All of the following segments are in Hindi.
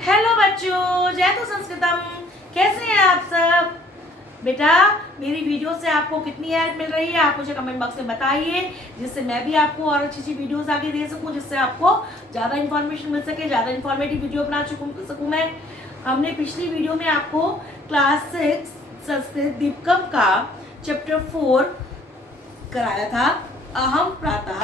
हेलो बच्चों, जय तो संस्कृतम। कैसे हैं आप सब? बेटा, मेरी वीडियो से आपको कितनी हेल्प मिल रही है आप मुझे कमेंट बॉक्स में बताइए, जिससे मैं भी आपको और अच्छी अच्छी वीडियोस आगे दे सकूं, जिससे आपको ज़्यादा इन्फॉर्मेशन मिल सके, ज़्यादा इन्फॉर्मेटिव वीडियो बना सकूं मैं। हमने पिछली वीडियो में आपको क्लास 6 संस्कृत दीपकम का चैप्टर 4 कराया था, अहम प्रातः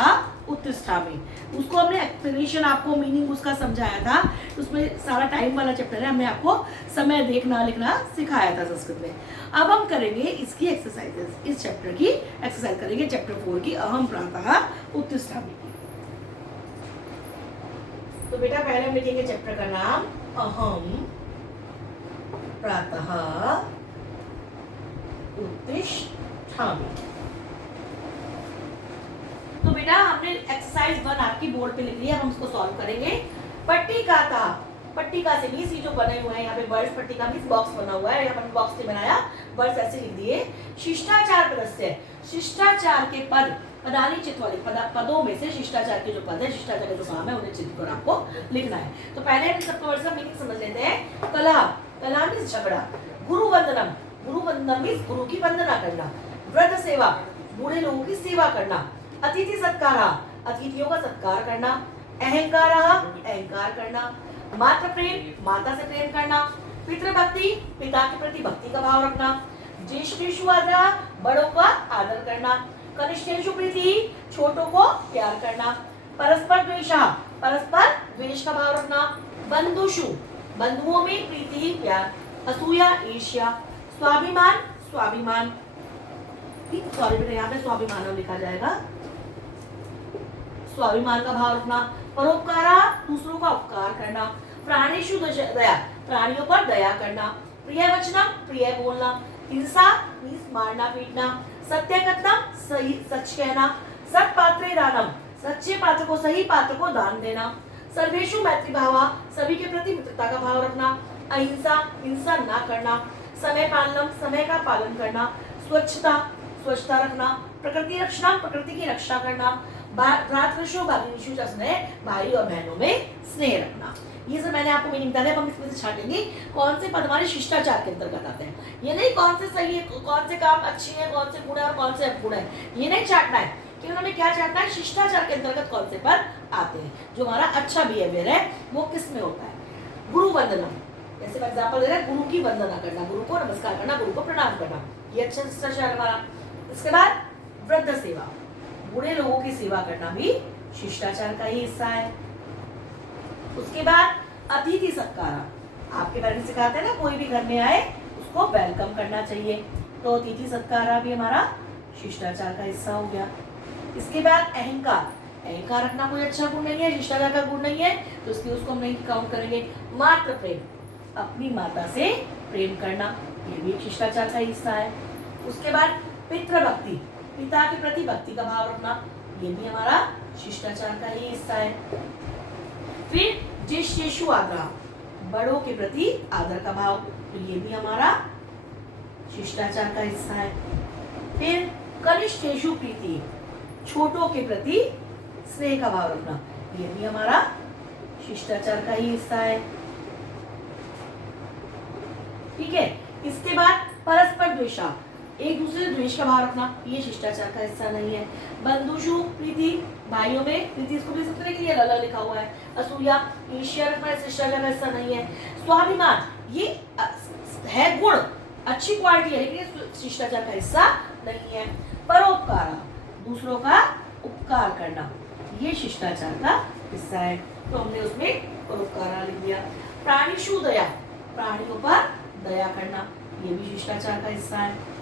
उत्तिष्ठामि। उसको हमने एक्सप्लेनेशन, आपको मीनिंग उसका समझाया था। उसमें सारा टाइम वाला चैप्टर है, हमने आपको समय देखना लिखना सिखाया था संस्कृत में। अब हम करेंगे इसकी एक्सरसाइजेस, इस चैप्टर की एक्सरसाइज करेंगे, चैप्टर 4 की, अहम प्रातः उत्तिष्ठामि की। तो बेटा पहले हम लिखेंगे चैप्टर का नाम अहम प्रातः उत्तिष्ठामि। तो बेटा हमने एक्सरसाइज 1 आपकी बोर्ड पे लिख लिया, हम उसको सॉल्व करेंगे। पट्टिका था, पट्टिका से मीन्स ये जो बने हुए हैं यहाँ पे वर्ड्स, पट्टिका मीन्स बॉक्स बना हुआ है, यहाँ पर बॉक्स नहीं बनाया, वर्ड्स ऐसे लिख दिए। शिष्टाचार पदस्य, शिष्टाचार के पद, पदानी चित्त वाले पदों में से शिष्टाचार के जो पद है, शिष्टाचार के जो काम है, उन्हें चित्त कर आपको लिखना है। तो पहले हम सबको वर्ड का मीनिंग समझ लेते हैं। कलह, कलह मीन्स झगड़ा। गुरु वंदनम, गुरु वंदनम मीन्स गुरु की वंदना करना। वृद्ध सेवा, बूढ़े लोगों की सेवा करना। अतिथि सत्कार, अतिथियों का सत्कार करना। अहंकार, अहंकार करना। मातृ प्रेम, माता से प्रेम करना। पितृभक्ति, पिता के प्रति भक्ति का भाव रखना। ज्येष्ठेषु आदर, बड़ों का आदर करना। कनिष्ठेषु प्रीति, छोटों को प्यार करना। परस्पर द्वेष, परस्पर द्वेष का भाव रखना। बंधुषु, बंधुओं में प्रीति प्यार। असूया, ईर्ष्या। स्वाभिमान, स्वाभिमान, सॉरी बेटा यहाँ पे स्वाभिमान लिखा जाएगा, स्वाभिमान का भाव रखना। परोपकारा, दूसरों का उपकार करना। प्राणेषु दया, प्राणियों पर दया करना। प्रिय वचनम, प्रिय बोलना। हिंसा मीन्स मारना पीटना। सत्य कथनम, सही सच कहना। सत पात्रे दानम, सच्चे पात्र को, सही पात्र को दान देना। सर्वेषु मैत्री भावा, सभी के प्रति मित्रता का भाव रखना। अहिंसा, हिंसा ना करना। समय पालनम, समय का पालन करना। स्वच्छता, स्वच्छता रखना। प्रकृति रक्षणा, प्रकृति की रक्षा करना। भ्रातृषु भगिनीषु च स्नेह, भाई और बहनों में स्नेह रखना। ये सब मैंने आपको मीनिंग बताया। हम इसमें से छाटेंगे कौन से पद हमारे शिष्टाचार के अंतर्गत आते हैं। ये नहीं कौन से सही है, कौन से काम अच्छे हैं, कौन से गुण है और कौन से अवगुण है, ये नहीं छाटना है। केवल हमें क्या छाटना है, शिष्टाचार के अंतर्गत कौन से पद आते हैं, जो हमारा अच्छा बिहेवियर है वो किस में होता है। गुरु वंदनम, जैसे मैं एग्जाम्पल दे रहा है, गुरु की वंदना करना, गुरु को नमस्कार करना, गुरु को प्रणाम करना, ये अच्छा शिष्टाचार हमारा। इसके बाद वृद्ध सेवा, बूढ़े लोगों की सेवा करना भी शिष्टाचार का ही हिस्सा है। उसके बाद अतिथि सत्कार, आपके पेरेंट्स सिखाते हैं ना, कोई भी घर में आए उसको वेलकम करना चाहिए, तो अतिथि सत्कार भी हमारा शिष्टाचार का हिस्सा हो गया। इसके बाद अहंकार, अहंकार रखना कोई अच्छा गुण नहीं है, शिष्टाचार का गुण नहीं है, तो इसलिए उसको हम नहीं काउंट करेंगे। मातृ प्रेम, अपनी माता से प्रेम करना, ये भी एक शिष्टाचार का हिस्सा है। उसके बाद पितृभक्ति, पिता के प्रति भक्ति का भाव रखना, ये भी हमारा शिष्टाचार का ही हिस्सा है। फिर ज्येष्ठेषु आदर, बड़ों के प्रति आदर का भाव, तो ये भी हमारा शिष्टाचार का हिस्सा है। फिर कनिष्ठेषु प्रीति, छोटों के प्रति स्नेह का भाव रखना, ये भी हमारा शिष्टाचार का ही हिस्सा है। ठीक है। इसके बाद परस्पर द्वेषा, एक दूसरे से द्वेष का भाव रखना, ये शिष्टाचार का हिस्सा नहीं है। बंधुषु प्रीति, भाइयों में प्रीति, इसको भी सकते हैं कि ये लला लिखा हुआ है। असूया, ईर्ष्या रखना शिष्टाचार का हिस्सा नहीं है। स्वाभिमान, ये है गुण, अच्छी क्वालिटी है, लेकिन ये शिष्टाचार का हिस्सा नहीं है। परोपकार, दूसरों का उपकार करना, ये शिष्टाचार का हिस्सा है, तो हमने उसमें परोपकार लिख दिया। प्राणिषु दया, प्राणियों पर दया करना, ये भी शिष्टाचार का हिस्सा है।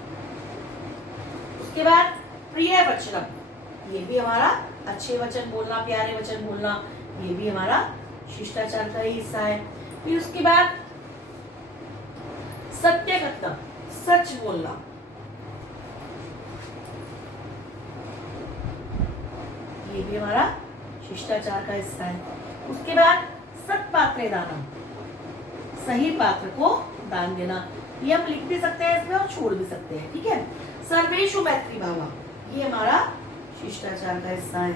उसके बाद प्रिय वचनम, ये भी हमारा अच्छे वचन बोलना, प्यारे वचन बोलना, ये भी हमारा शिष्टाचार का ही हिस्सा है। फिर उसके बाद सत्य कथनम, सच बोलना, ये भी हमारा शिष्टाचार का हिस्सा है। उसके बाद सत्पात्रे दानम, सही पात्र को दान देना, ये हम लिख भी सकते हैं इसमें और छोड़ भी सकते हैं। ठीक है। सर्वेषु मैत्री भावा, ये हमारा शिष्टाचार का हिस्सा है।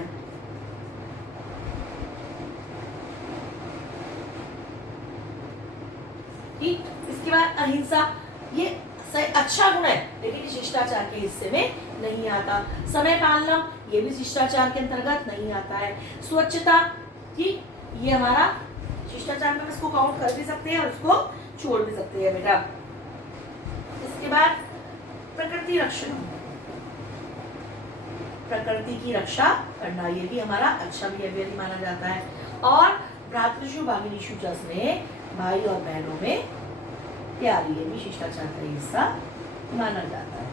ठीक, इसके बाद अहिंसा, ये अच्छा गुण है लेकिन ये शिष्टाचार के हिस्से में नहीं आता। समय पालना, ये भी शिष्टाचार के अंतर्गत नहीं आता है। स्वच्छता, ठीक, ये हमारा शिष्टाचार में इसको काउंट कर भी सकते हैं और उसको छोड़ भी सकते हैं बेटा। इसके बाद प्रकृति रक्षण, प्रकृति की रक्षा करना, ये भी हमारा अच्छा बिहेवियर माना जाता है। और भ्रातृषु भागिनीषु जस में भाई और बहनों में प्यार, ये भी शिष्टाचार का हिस्सा माना जाता है।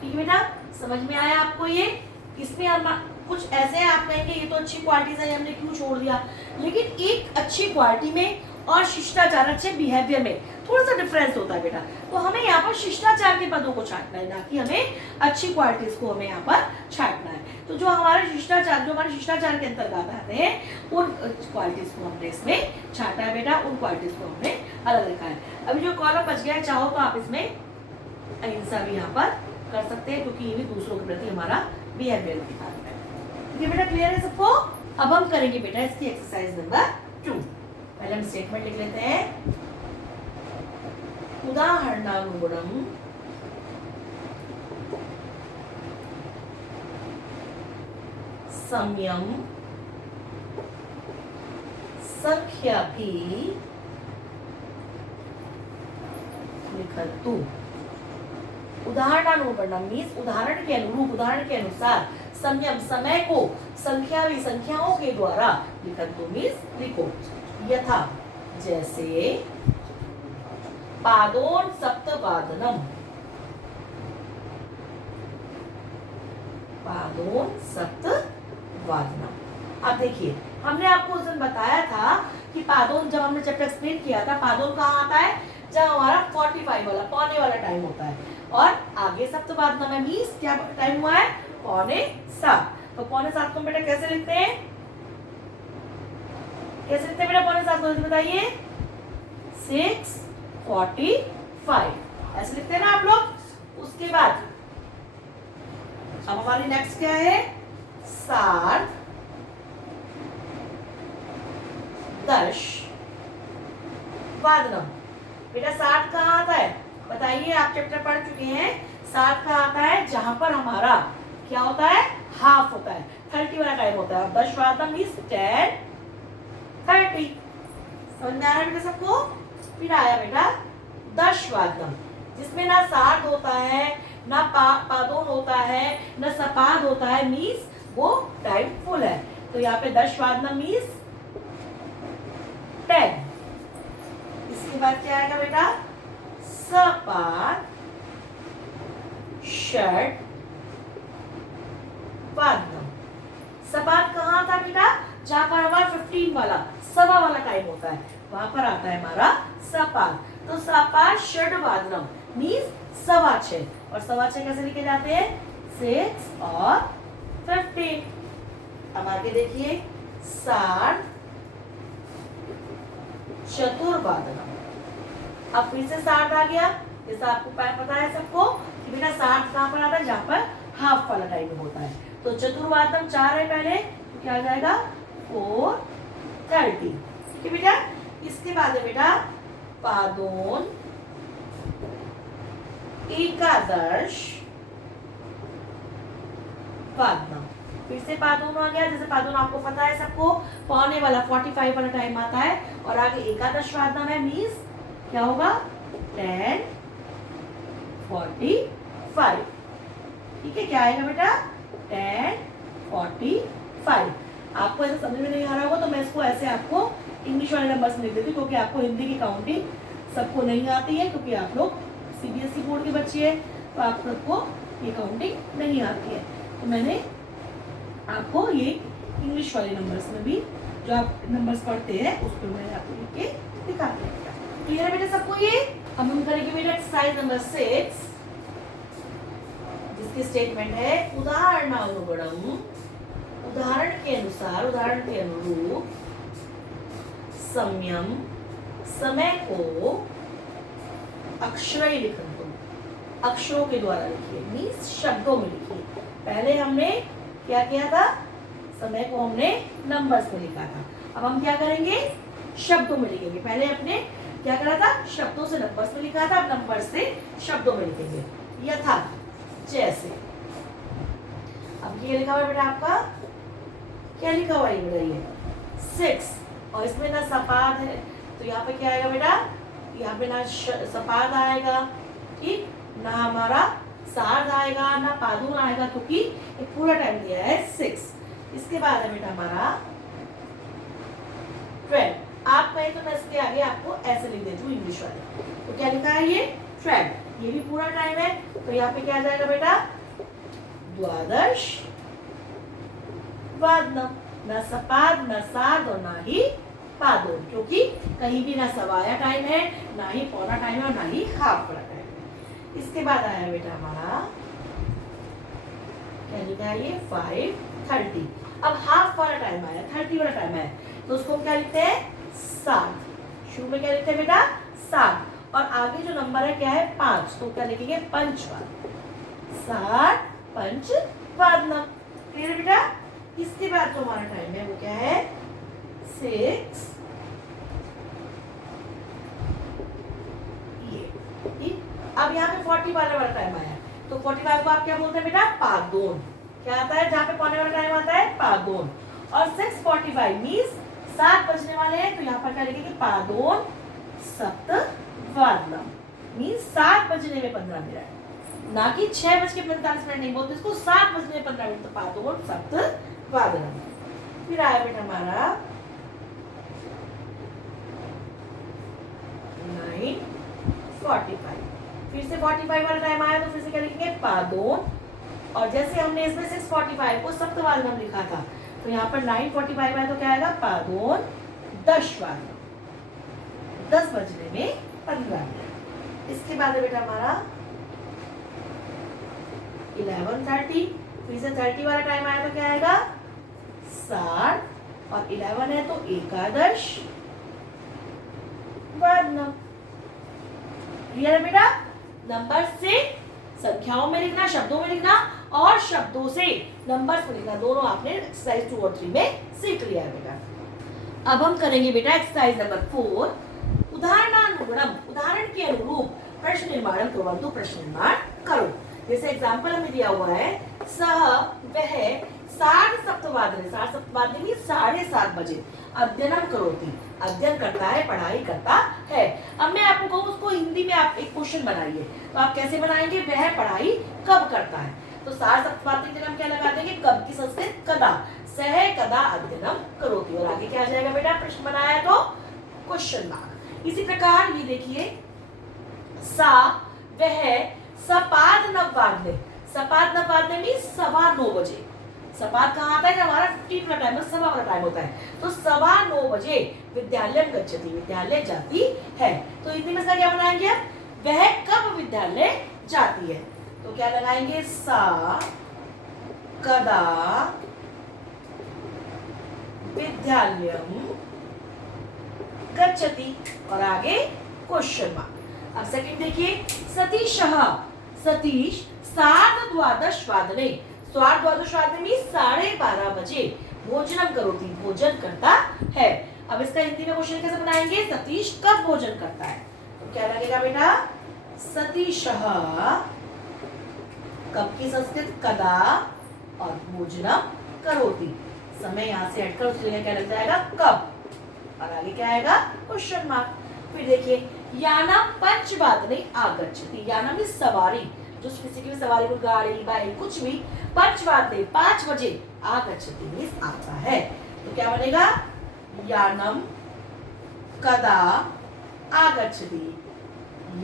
ठीक है बेटा, समझ में आया आपको ये? इसमें हम कुछ ऐसे आप कहेंगे ये तो अच्छी क्वालिटीज है, हमने क्यों छोड़ दिया, लेकिन एक अच्छी क्वालिटी में और शिष्टाचार, अच्छे बिहेवियर में थोड़ा सा डिफरेंस होता है बेटा। तो हमें यहाँ पर शिष्टाचार के पदों को छांटना है, ना कि हमें अच्छी क्वालिटीज को हमें यहाँ पर छांटना है। तो जो हमारे शिष्टाचार के अंतर्गत आते हैं उन क्वालिटीज को हमने इसमें छांटा है बेटा, उन क्वालिटीज को हमने अलग रखा है। अभी जो कॉलम बच गया है, चाहो तो आप इसमें अहिंसा भी यहाँ पर कर सकते हैं, क्योंकि ये भी दूसरों के प्रति हमारा बिहेवियर दिखाता है। ठीक है बेटा, क्लियर है सबको? अब हम करेंगे बेटा इसकी एक्सरसाइज नंबर 2। पहले हम स्टेटमेंट लिख लेते हैं। उदाहरणानुगुणम संयम संख्याभि लिखतु। उदाहरणानुगुणम मीन्स उदाहरण के अनुरूप, उदाहरण के अनुसार, संयम समय को संख्यावी संख्याओं के द्वारा लिखतु मीन्स लिखो। यथा जैसे पादोन सप्तवादनम, पादोन सप्तवादनम। अब देखिए हमने आपको उस दिन बताया था कि पादोन, जब हमने चैप्टर एक्सप्लेन किया था, पादोन कहाँ आता है? जब हमारा 45 वाला पौने वाला टाइम होता है, और आगे सप्तवादनम में मीन्स क्या टाइम हुआ है? 6:45। तो 6:45 को बेटा कैसे लिखते हैं? कैसे लिखते हैं बेटा 6:45 को? बताइए। 6:45 ऐसे लिखते हैं ना आप लोग। उसके बाद अब हमारी नेक्स्ट क्या है? सार्ध 10 वादनम। बेटा सार्ध कहाँ आता है? बताइए, आप चैप्टर पढ़ चुके हैं। सार्ध कहाँ आता है? जहां पर हमारा क्या होता है? हाफ होता है, 30 वाला टाइम होता है। और 10 वादनम मीन्स 10:30। समझ में आ रहा है बेटा सबको? फिर आया बेटा 10 वादनम, जिसमें ना सार्ध होता है, ना पादोन होता है, ना सपाद होता है, मीन्स वो टाइम फुल है। तो यहाँ पे 10 वादनम मीन्स 10। इसके बाद क्या आएगा बेटा? सपाद षड वादनम। सपाद कहाँ था बेटा? जहां पर हमारा 15 वाला सवा वाला टाइम होता है, वहां पर आता है हमारा सपाद। तो सपाद षड वादनम मीन्स 6:15। और 6:15 कैसे लिखे जाते हैं? 6 और 15। अब आगे देखिए, सार्ध चतुर्वादनम। अब फिर से सार्ध आ गया। जैसा आपको पता है सबको कि बेटा सार्ध कहाँ पर आता है? जहां पर हाफ वाला टाइम होता है। तो चतुर्वादनम 4 है पहले, तो क्या आ जाएगा? 4:30। ठीक है बेटा। इसके बाद है बेटा पादोन एकादश वादनम। फिर से पादोन आ गया। जैसे पादोन आपको पता है सबको, पौने वाला 45 वाला टाइम आता है, और आगे एकादश वादनम है, मीन्स क्या होगा? 10:45। ठीक है, क्या आएगा बेटा? 10:45। आपको ऐसे समझ में नहीं आ रहा होगा तो मैं इसको ऐसे आपको इंग्लिश वाले नंबर से लिख देती हूँ, क्योंकि आपको हिंदी की काउंटिंग सबको नहीं आती है, क्योंकि आप लोग सीबीएसई बोर्ड के बच्चे हैं, तो आप सबको ये काउंटिंग नहीं आती है। तो मैंने आपको ये इंग्लिश वाले नंबर्स में भी जो आप नंबर्स पढ़ते हैं उसको मैंने आपको लिख के दिखा दिया। क्लियर है बेटा सबको ये? अब हम करेंगे बेटा एक्सरसाइज नंबर 6, जिसकी स्टेटमेंट है उदाहरणानुगुणम, उदाहरण के अनुसार, उदाहरण के अनुरूप, संयम समय को अक्षरई लिखंतु, अक्षरों के द्वारा लिखिए, मीन्स शब्दों में लिखिए। पहले हमने क्या किया था? समय को हमने नंबर्स में लिखा था। अब हम क्या करेंगे, शब्दों में लिखेंगे। पहले अपने क्या करा था, शब्दों से नंबर्स में लिखा था, अब नंबर से शब्दों में लिखेंगे। यथा, जैसे। अब ये लिखा हुआ है बेटा आपका, क्या लिखा हुआ है बताइए, 6, और इसमें ना सपाद है तो यहाँ पे क्या आएगा बेटा, यहाँ पे ना सपाद आएगा, ठीक, ना हमारा सार्ध आएगा, ना पादुन आएगा, क्योंकि ये पूरा टाइम दिया है 6। इसके बाद है बेटा हमारा 12। आप कहें तो मैं इसके आगे आपको ऐसे लिख देती हूँ इंग्लिश वाले। तो क्या लिखा है ये 12, ये भी पूरा टाइम है, तो यहाँ पे क्या आ जाएगा बेटा, द्वादश वादनम, ना सपाद, ना सार्ध और ना ही पादोन, क्योंकि कहीं भी ना सवाया टाइम है, ना ही पौना टाइम है और ना ही हाफ वाला टाइम है। इसके बाद आया बेटा हमारा, क्या लिखा है ये 5:30। अब हाफ वाला टाइम आया, 30 वाला टाइम है, तो उसको क्या लिखते हैं, 7। शुरू में क्या लिखते हैं बेटा, 7, और आगे जो नंबर है क्या है, 5, तो क्या लिखेंगे, पंचवाद, 60 पंच वादनम। क्लियर बेटा। इसके बाद जो हमारा टाइम है वो क्या है, 6, ये ठीक। अब यहाँ पे 40 वाला टाइम आया, तो 45 को आप क्या बोलते हैं बेटा, पादोन। क्या आता है जहाँ पे पौने वाला टाइम आता है, पादोन। और 6:45 मीन्स 7 बजने वाले हैं, तो यहाँ पर क्या लिखेंगे, पादोन सप्तवादनम, मीन्स 7 बजने में 15 मिनट, ना कि 6:45 नहीं बोलते इसको, 7 बजने में 15 मिनट, तो पादोन सप्तवादनम। फिर आया बेटा हमारा 9:45, फिर से 45 वाला टाइम आया, तो फिर से क्या लिखेंगे, पादोन। और जैसे हमने इसमें 6:45 को सप्तवादनम लिखा था, तो यहाँ पर 9:45 आया, तो क्या आएगा, पादोन दशवादनम, 10 बजने में 15 मिनट। इसके बाद है बेटा हमारा 11:30, फिर से 30 वाला टाइम आया, तो क्या आएगा, 60, और 11 है तो एकादश वादनम। क्लियर है बेटा। नंबर से संख्याओं में लिखना, शब्दों में लिखना, और शब्दों से नंबर्स में लिखना, दोनों आपने एक्सरसाइज 2 और 3 में सीख लिया है बेटा। अब हम करेंगे बेटा एक्सरसाइज नंबर 4, उदाहरणानुगुणम, उदाहरण के अनुरूप प्रश्न निर्माण कुर्वन्तु, प्रश्न निर्माण करो। जैसे एग्जांपल हमें दिया हुआ है, सह वह 7:30, 7:30 मीन्स 7:30 बजे, अध्ययनम करोति, अध्ययन करता है, पढ़ाई करता है। अब मैं आपको कहूँ उसको हिंदी में आप एक क्वेश्चन बनाइए, तो आप कैसे बनाएंगे, वह पढ़ाई कब करता है, तो 7:30 के हम क्या लगा देंगे, कब की संस्कृत कदा, सह कदा अध्ययनम करोति, और आगे क्या आ जाएगा बेटा, प्रश्न बनाया है तो क्वेश्चन मार्क। इसी प्रकार ये देखिए, सा वह सपाद नववादने, सपाद नववादने मीन्स 9:15 बजे, सपाद कहाँ आता है, जब हमारा 15 वाला टाइम, सवा वाला टाइम होता है, तो 9:15 बजे विद्यालय गच्छति, विद्यालय जाती है। तो हिंदी में इसका क्या बनाएंगे हम, वह कब विद्यालय जाती है, तो क्या लगाएंगे, सा कदा विद्यालयम गच्छति, और आगे क्वेश्चन मार्क। अब सेकंड देखिए, सतीशः, सतीश 7:12 मीन्स 12:30 बजे भोजनम करोति, भोजन करता है। अब इसका हिंदी में क्वेश्चन कैसे बनाएंगे, सतीश कब भोजन करता है, तो क्या लगेगा बेटा, सतीशः, कब की संस्कृत कदा, और भोजनम करोति, समय यहाँ से हटकर उसके लिए क्या लग जाएगा, कब, और आगे क्या आएगा, क्वेश्चन मार्क। फिर देखिए, यानम 5:15 आगच्छति, यानम इस सवारी, जो किसी की भी सवारी को, गाड़ी बाइक कुछ भी, 5:15 5 बजे आगच्छति मीन्स आता है, तो क्या बनेगा, यानम कदा आगच्छति,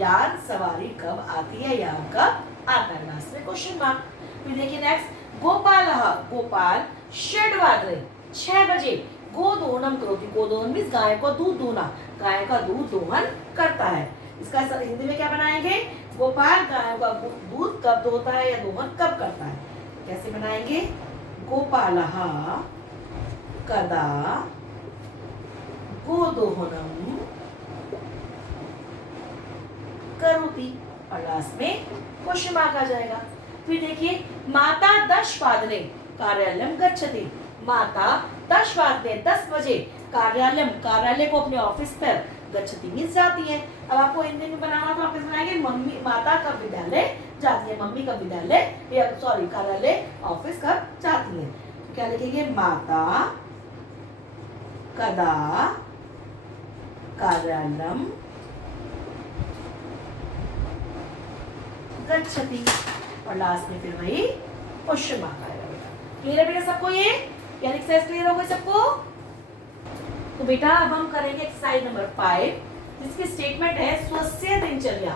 यान सवारी कब आती है, यान कब आता है, लास्ट में क्वेश्चन मार्क। फिर देखिए नेक्स्ट, गोपालः, गोपाल 6 बजे गोदोहनम करोति, गोदोहन मीन्स गाय को दूध दूहना, गाय का दूध दोहन करता है। इसका हिंदी में क्या बनाएंगे, गोपाल गाय का दूध कब दोहता है या दोहन कब करता है, कैसे बनाएंगे, गोपालः कदा गोदोहनम करोति, और लास्ट में क्वेश्चन मार्क आ जाएगा। फिर देखिए, माता 10:15 कार्यालयम गच्छति, माता 10 बजे कार्यालय को अपने ऑफिस पर गच्छति मीन्स जाती है। अब आपको हिंदी में बनाना तो आप इसमें बनाएंगे मम्मी माता कब विद्यालय जाती है, मम्मी कब विद्यालय सॉरी कार्यालय ऑफिस कब जाती है। तो क्या लिखेंगे, माता कदा कार्यालयम गच्छति, और लास्ट में फिर वही क्वेश्चन मार्क आएगा। बेटा क्लियर है बेटा सबको, ये क्या एक्सरसाइज क्लियर हो गई सबको। तो बेटा अब हम करेंगे एक्सरसाइज नंबर 5 जिसकी स्टेटमेंट है स्वस्य दिनचर्या,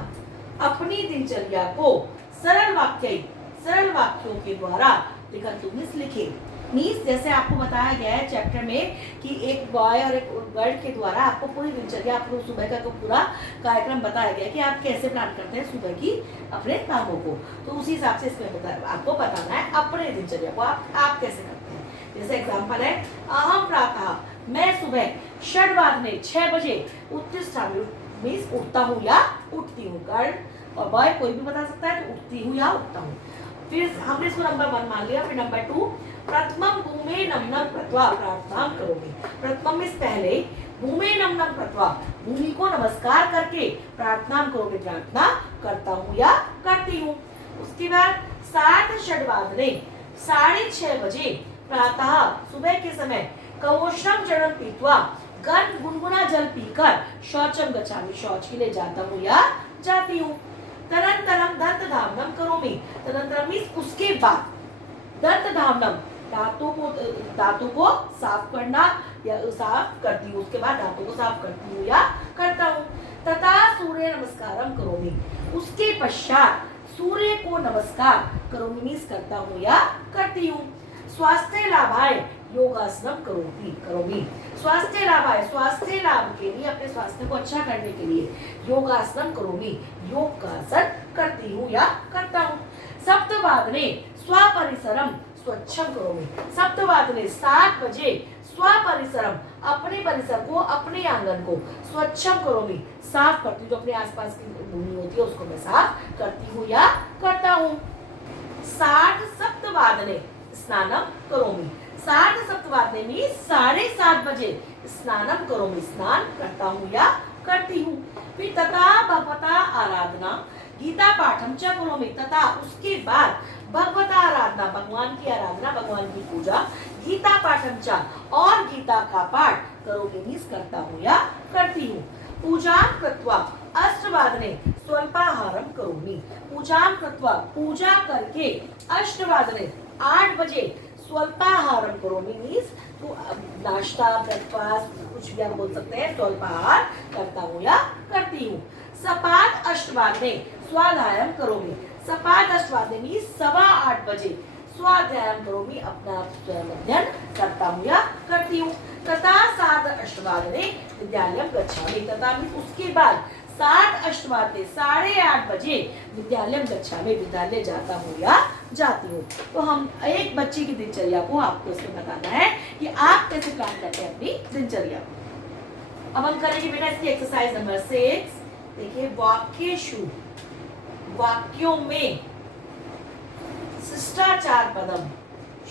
अपनी दिनचर्या को सरल वाक्यों के द्वारा लिखे। मीन्स जैसे आपको बताया गया है चैप्टर में कि एक बॉय और एक गर्ल के द्वारा आपको पूरी दिनचर्या, आपको सुबह का पूरा कार्यक्रम बताया गया कि आप कैसे प्लान करते हैं सुबह की अपने कामों को। तो उसी हिसाब से इसमें आपको बताना है अपने दिनचर्या को आप कैसे करते हैं। जैसे एग्जाम्पल है, अहम प्रातः, मैं सुबह 6 बजे उत्तिष्ठामि मीन्स उठता हूँ या उठती हूँ। गर्ल और बॉय कोई भी बता सकता है, तो उठती हूँ या उठता हूँ। फिर हमने इसको नंबर 1 मान लिया। फिर नंबर 2, प्रथमम भूमे नमनम कृत्वा प्रार्थना करोमि। प्रथमम इस पहले, भूमे नमनम कृत्वा भूमि को नमस्कार करके प्रार्थना करोमि प्रार्थना करता हूँ या करती हूँ। उसके बाद 6:30 बजे प्रातः सुबह के समय कवोष्णम जलम पीत्वा गर्म गुनगुना जल पीकर शौचम गच्छामि शौच के लिए जाता हूँ या जाती हूँ। तदनंतरम दंत धावनम करोमि, तदनंतरम मीन्स उसके बाद, दंत धावनम दांतों को साफ करना या साफ करती हूँ, उसके बाद दांतों को साफ करती हूँ या करता हूँ। तथा सूर्य नमस्कारम करोमि, उसके पश्चात सूर्य को नमस्कार करोमि मीन्स करता हूँ या करती हूँ। स्वास्थ्य लाभाय योगासनम करोमि, स्वास्थ्य लाभ के लिए, अपने स्वास्थ्य को अच्छा करने के लिए योगासनम करोमि योग का आसन करती हूँ या करता हूँ। सप्तवादने स्वपरिसरम स्वच्छम करोमि, सप्तवादने 7 बजे स्वपरिसरम अपने परिसर को, अपने आंगन को स्वच्छम करोमि साफ करती हूँ, जो अपने आसपास की भूमि होती है उसको मैं साफ करती हूँ या करता हूँ। 7:30 स्नानम करोमि, 7:30 में 7:30 बजे स्नानम करोमि स्नान करता हूँ या करती हूँ। फिर तथा भगवता आराधना गीता पाठम च करोमि, तथा उसके बाद भगवता आराधना भगवान की आराधना, भगवान की पूजा, गीता पाठम च और गीता का पाठ करोमि मीन्स करता हूँ या करती हूँ। पूजा कृत्वा 8:00 स्वल्पाहारम करोमि, पूजा कृत्वा पूजा करके 8:00 बजे स्वल्पाहारम करोमि मीन्स तो नाश्ता ब्रेकफास्ट कुछ भी आप बोल सकते हैं, स्वल्पाहार करता हूँ या करती हूँ। सपाद 8:00 स्वाध्यायम करोमि, सपाद 8:00 मीन्स 8:15 बजे स्वाध्यायम करोमि अपना अध्ययन करता हूँ या करती हूँ। तथा 7:08 विद्यालयम गच्छामि, तथा मीन्स उसके बाद 7:08 8:30 बजे विद्यालयम गच्छामि विद्यालय जाता हूँ या जाती हूँ। तो हम एक बच्चे की दिनचर्या को आपको इसमें बताना है कि आप कैसे प्लान करते हैं अपनी दिनचर्या को। अब हम करेंगे बेटा इसकी एक्सरसाइज नंबर 6। देखिए, वाक्यों में शिष्टाचार पदम,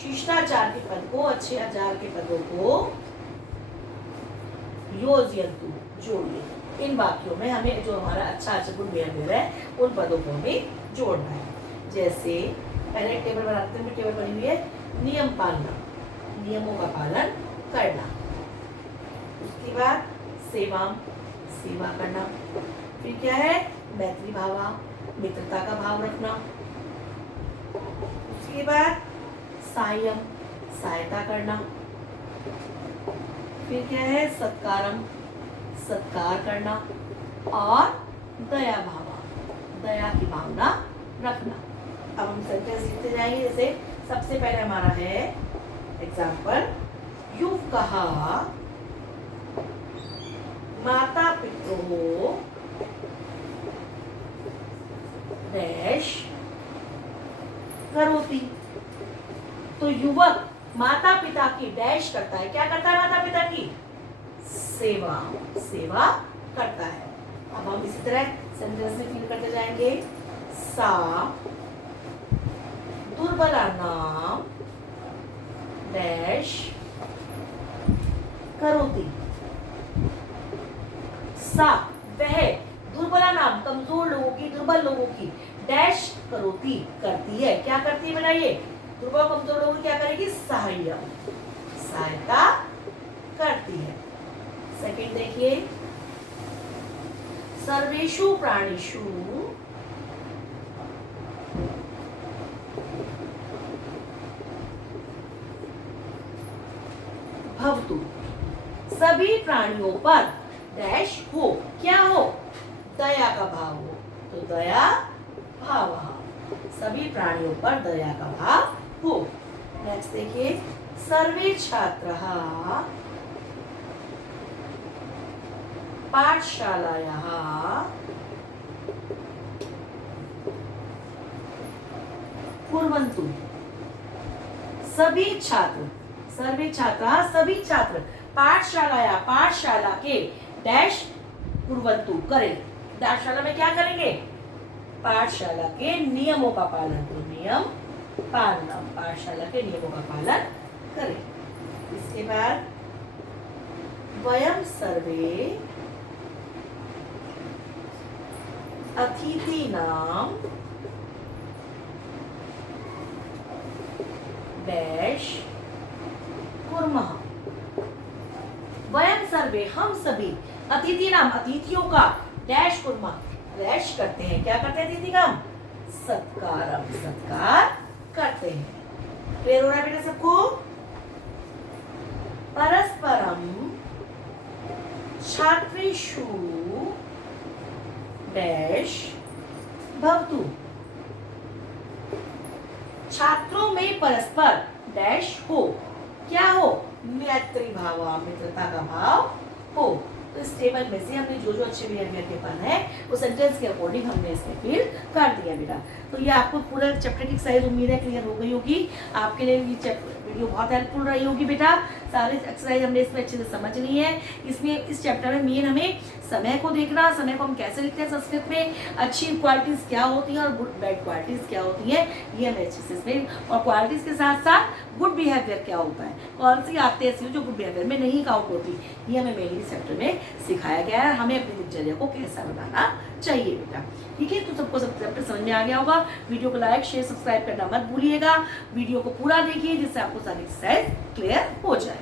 शिष्टाचार के पद को, अच्छे आचार के पदों को योजयन्तु जोड़िए। इन वाक्यों में हमें जो हमारा अच्छा गुड बिहेवियर है उन पदों को हमें जोड़ना है। जैसे पहले एक टेबल बनाते हैं, टेबल बनी हुई है, नियम पालना, नियमों का पालन करना। उसके बाद सेवा करना। फिर क्या है, मैत्री भावा, मित्रता का भाव रखना। उसके बाद सायम, सहायता करना। फिर क्या है, सत्कारम, सत्कार करना। और दया भावा, दया की भावना रखना। अब हम सेंटेंस लिखते जाएंगे। जैसे सबसे पहले हमारा है एग्जाम्पल, यूं कहा माता पितरोः डैश करोति। तो युवक माता पिता की डैश करता है, क्या करता है, माता पिता की सेवा करता है। अब हम इसी तरह सेंटेंस में फिल करते जाएंगे। सा दुर्बलानां डैश करोति। सा वह दुर्बला नाम कमजोर लोगों की, दुर्बल लोगों की डैश करोति करती है। क्या करती है बताइए? दुर्बल कमजोर लोगों की क्या करेगी? सहायता, सहायता करती है। सेकंड देखिए, सर्वेषु प्राणिषु भवतु। सभी प्राणियों पर डैश हो, क्या हो? दया का भाव हो। तो दया भाव, सभी प्राणियों पर दया का भाव हो। नेक्स्ट देखिए, सर्वे छात्राः पाठशालायाः कुर्वन्तु। सभी छात्र, सर्वे छात्राः सभी छात्र पाठशालाया, पाठशाला के डैश कुर्वन्तु करें। पाठशाला में क्या करेंगे? पाठशाला के नियमों का पालन करो। नियम पालना, पाठशाला के नियमों का पालन करें। इसके बाद वयम सर्वे अतिथीनां डैश कुर्मः। वयम सर्वे हम सभी अतिथीनाम अतिथियों का डैश कुर्मः डैश करते हैं। क्या करते हैं अतिथि का? सत्कारम, सत्कार करते हैं। क्लियर हो रहा है बेटा सबको? परस्परम छात्रेषु डैश भवतु। छात्रों में परस्पर डैश हो, क्या हो? मैत्री भाव, मित्रता का भाव हो। तो इस टेबल में से हमने जो जो अच्छे बिहेवियर के पद है वो सेंटेंस के अकॉर्डिंग हमने इसमें फिल कर दिया बेटा। तो ये आपको पूरा चैप्टर की एक्सरसाइज उम्मीद है क्लियर हो गई होगी। आपके लिए ये वीडियो बहुत हेल्पफुल रही होगी बेटा। सारी एक्सरसाइज हमने इसमें अच्छे से समझनी है। इसमें इस चैप्टर में मेन हमें समय को देखना, समय को हम कैसे लिखते हैं संस्कृत में, अच्छी क्वालिटीज क्या होती हैं और बैड क्वालिटीज क्या होती हैं, ये हमें अच्छे से इसमें, और क्वालिटीज के साथ साथ गुड बिहेवियर क्या होता है, कौन सी आते ऐसी हो जो गुड बिहेवियर में नहीं काउंट होती, ये हमें मेनली इस चैप्टर में सिखाया गया है। हमें अपनी दिनचर्या को कैसा बनाना चाहिए बेटा। ठीक है, तो सबको सब चैप्टर समझ में आ गया होगा। वीडियो को लाइक शेयर सब्सक्राइब करना मत भूलिएगा। वीडियो को पूरा देखिए जिससे आपको सारी एक्सरसाइज क्लियर हो जाए।